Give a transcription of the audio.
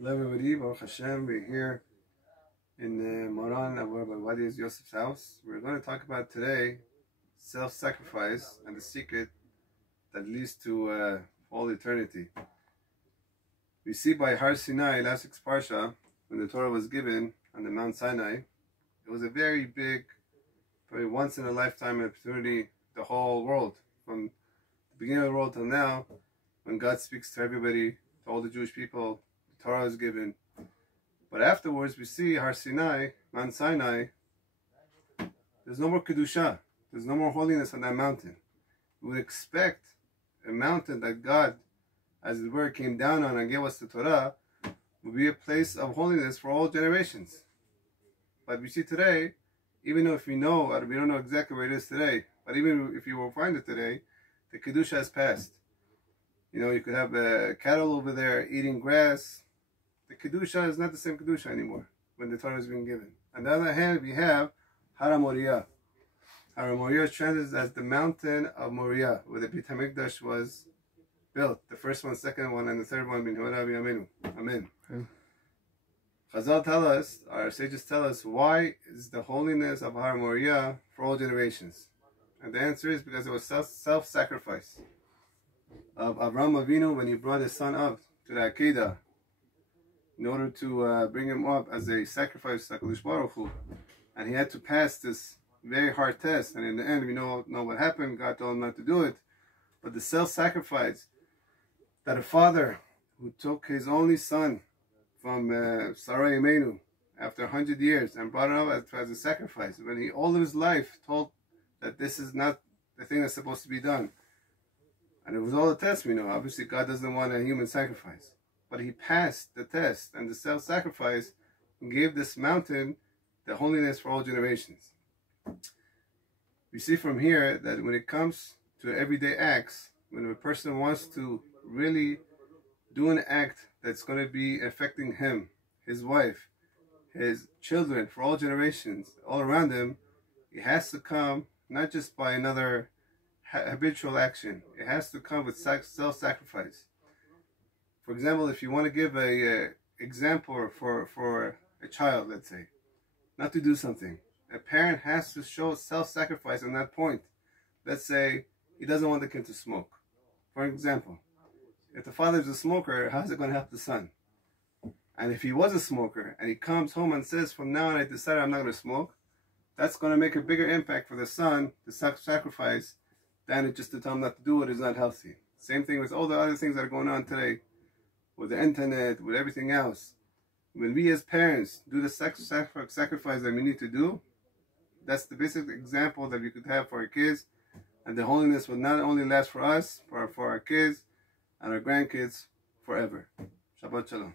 Hello everybody, Baruch Hashem. We're here in Moran of Rabbi Wadi Yosef's house. We're going to talk about today self-sacrifice and the secret that leads to all eternity. We see by Har Sinai, last week's Parsha, when the Torah was given on the Mount Sinai, it was a very big, probably once in a lifetime opportunity, the whole world, from the beginning of the world till now, when God speaks to everybody, to all the Jewish people, Torah is given. But afterwards we see Har Sinai, Mount Sinai, there's no more Kedusha, there's no more holiness on that mountain. We would expect a mountain that God, as the word came down on and gave us the Torah, would be a place of holiness for all generations. But we see today, even though if we don't know exactly where it is today, but even if you will find it today, the Kedusha has passed. You know, you could have cattle over there eating grass. The Kedusha is not the same Kedusha anymore when the Torah is being given. On the other hand, we have Har Moriah. Har Moriah is translated as the mountain of Moriah, where the Beit HaMikdash was built. The first one, second one, and the third one, B'nehora B'yameinu. Amen. Chazal tell us, our sages tell us, why is the holiness of Har Moriah for all generations? And the answer is because it was self-sacrifice of Avraham Avinu when he brought his son up to the Akedah, in order to bring him up as a sacrifice to HaKadosh Baruch Hu. And he had to pass this very hard test. And in the end, we know what happened. God told him not to do it. But the self-sacrifice that a father who took his only son from Sarai Imenu after 100 years and brought him up as a sacrifice, when he all of his life told that this is not the thing that's supposed to be done. And it was all a test, we know. Obviously, God doesn't want a human sacrifice. But he passed the test and the self-sacrifice and gave this mountain the holiness for all generations. We see from here that when it comes to everyday acts, when a person wants to really do an act that's going to be affecting him, his wife, his children, for all generations, all around him, it has to come not just by another habitual action. It has to come with self-sacrifice. For example, if you want to give a example for a child, let's say, not to do something, a parent has to show self-sacrifice on that point. Let's say he doesn't want the kid to smoke. For example, if the father is a smoker, how's it going to help the son? And if he was a smoker and he comes home and says, from now on I decided I'm not going to smoke, that's going to make a bigger impact for the son, the sacrifice, than it just to tell him not to do it is not healthy. Same thing with all the other things that are going on today, with the internet, with everything else. When we as parents do the sacrifice that we need to do, that's the basic example that we could have for our kids. And the holiness will not only last for us, but for our kids and our grandkids forever. Shabbat Shalom.